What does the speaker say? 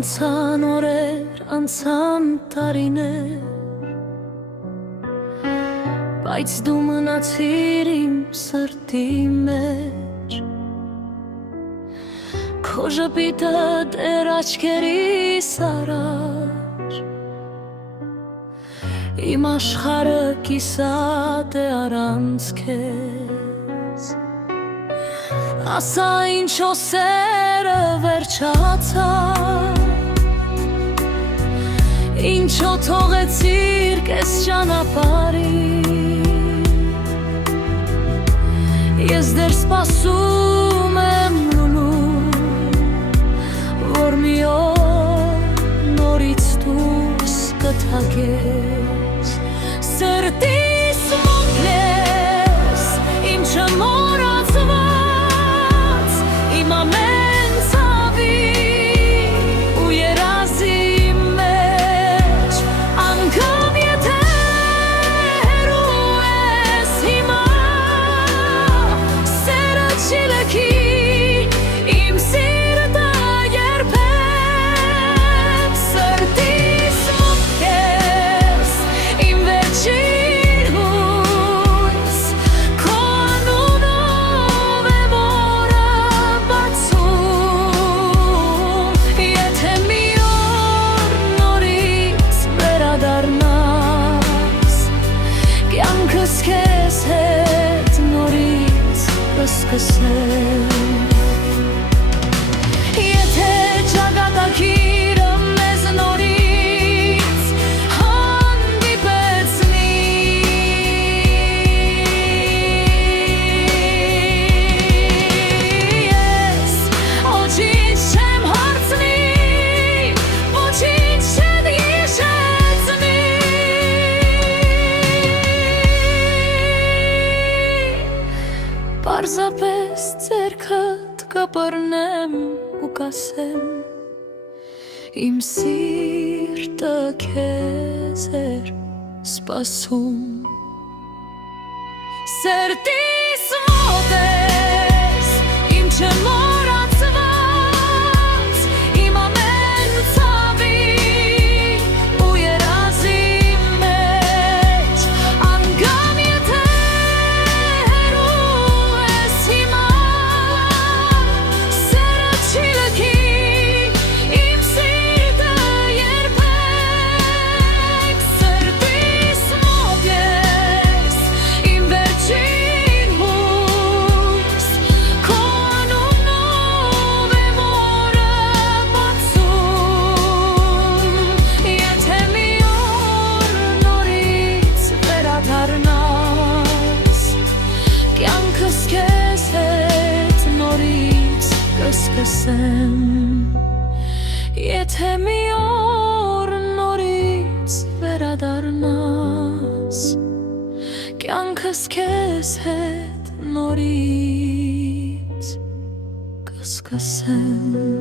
Անցան օրեր, անցան տարիներ, բայց դու մնացիր իմ սրտի մեջ, քո ժպիտը դեռ աչքերիս առաջ, իմ աշխարհը կիսատ է առանց քեզ, ասա ինչո սերը վերջացավ, ինչո թողեցիր կես ճանապարհին, ես դեռ սպասում եմ լուլու, որ մի օր նորից դուրս կթակես, սրտիս մոտ ես, իմ չմոռացված, իմ ամեն ցավի ու երազի մեջ, անգամ եթե հեռու ես հիմա, սերը չի լքի իմ սիրտը երբեք, սրտիս մոտ ես, իմ վերջին հույս, քո անունով եմ օրը բացում, եթե մի օր նորից վերադառնաս, կյանքս քեզ հետ նորից կսկսեմ, եթե ճակատագիրը մեզ նորից հանդիպեցնի, ես ոչինչ չեմ հարցնի, ոչինչ չեմ հիշեցնի, պարզապես ձեռքդ կբռնեմ ու կասեմ, իմ սիրտը քեզ էր սպասում, սրտիս մոտ ես, իմ չմոռացված, իմ ամեն ցավի ու երազի մեջ, անգամ եթե հեռու ես հիմա, սերը չի լքի իմ սիրտը երբեք, սրտիս մոտ ես, իմ վերջին հույս, քո անունով եմ օրը բացում, եթե մի օր նորից վերադառնաս, կյանքս քեզ հետ նորից կսկսեմ, եթե մի օր նորից վերադառնաս, կյանքս քեզ հետ նորից կսկսեմ.